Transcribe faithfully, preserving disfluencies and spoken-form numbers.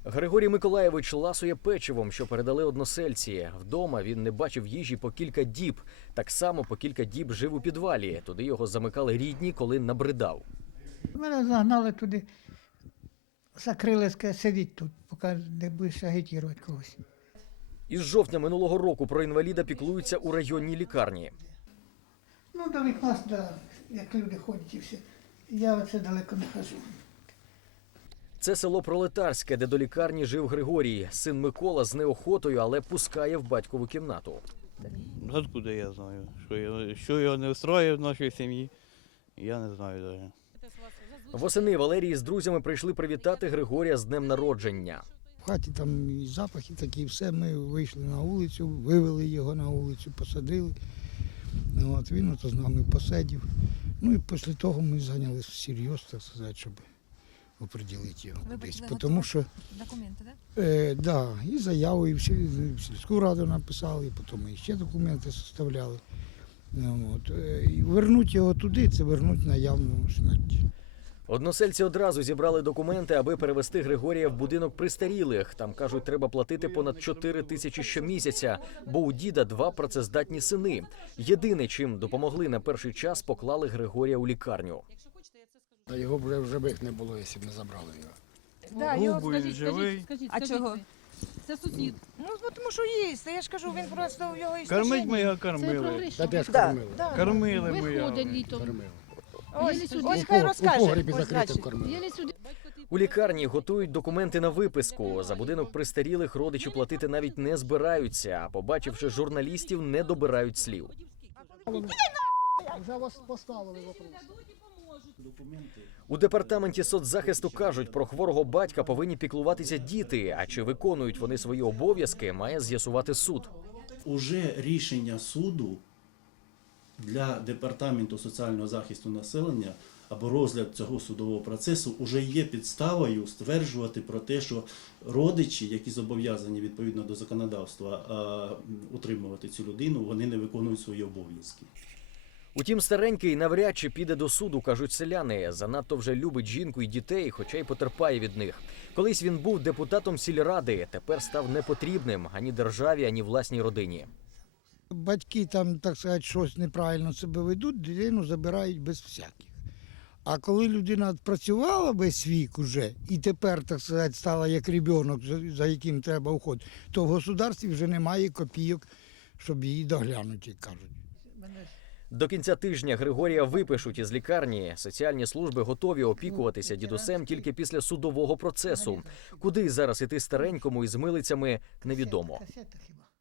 Григорій Миколаєвич ласує печивом, що передали односельці. Вдома він не бачив їжі по кілька діб. Так само по кілька діб жив у підвалі. Туди його замикали рідні, коли набридав. Мене загнали туди, закрили, сказали, сидіть тут, поки не будеш агітувати когось. Із жовтня минулого року про інваліда піклуються у районній лікарні. Ну, до вікна, да, як люди ходять і все. Я оце далеко не хожу. Це село Пролетарське, де до лікарні жив Григорій. Син Микола з неохотою, але пускає в батькову кімнату. Откуда я знаю? Що, я, що його не устроїв в нашій сім'ї, я не знаю навіть. Восени Валерій з друзями прийшли привітати Григорія з днем народження. В хаті там і запахи такі, все, ми вийшли на вулицю, вивели його на вулицю, посадили. От, він ото з нами посидів. Ну і після того ми зайнялися всерйоз, так сказати, щоб оприділити його кудись. Тому що, документи, так? е, да, і заяву, і в сіль- в сільську раду написали, і потім і ще документи составляли. Ну, от, е, і вернути його туди, це вернути на явну смерть. Односельці одразу зібрали документи, аби перевести Григорія в будинок престарілих. Там, кажуть, треба платити понад чотири тисячі щомісяця, бо у діда два працездатні сини. Єдине, чим допомогли на перший час, поклали Григорія у лікарню. А його б вже в живих не було, якщо б не забрали його. Да, його Був скажіть, живий. скажіть, а чого? Це сусід. Ну, тому що їсти, я ж кажу, він просто в його істочення. Кормить ми його кормили. Та теж Да, кормили. да. Кормили ми його. Виходить літом. Кормили. Ось, Єлі сюди. ось У хай пог- У розкаже. погрібі Ось, закритим значить. кормили. Єлі сюди. У лікарні готують документи на виписку. За будинок престарілих родичі платити навіть не збираються, а побачивши журналістів, не добирають слів. Вже вас поставили вопрос. У департаменті соцзахисту кажуть, про хворого батька повинні піклуватися діти, а чи виконують вони свої обов'язки, має з'ясувати суд. Уже рішення суду для Департаменту соціального захисту населення або розгляд цього судового процесу вже є підставою стверджувати про те, що родичі, які зобов'язані відповідно до законодавства е, утримувати цю людину, вони не виконують свої обов'язки. Утім, старенький навряд чи піде до суду, кажуть селяни. Занадто вже любить жінку і дітей, хоча й потерпає від них. Колись він був депутатом сільради, тепер став непотрібним ані державі, ані власній родині. Батьки там, так сказати, щось неправильно себе ведуть, дитину забирають без всяких. А коли людина працювала весь вік уже, і тепер, так сказати, стала як ребенок, за- за яким треба уходити, то в государстві вже немає копійок, щоб її доглянути, як кажуть. До кінця тижня Григорія випишуть із лікарні. Соціальні служби готові опікуватися дідусем тільки після судового процесу. Куди зараз іти старенькому із милицями, невідомо. Касета хіба.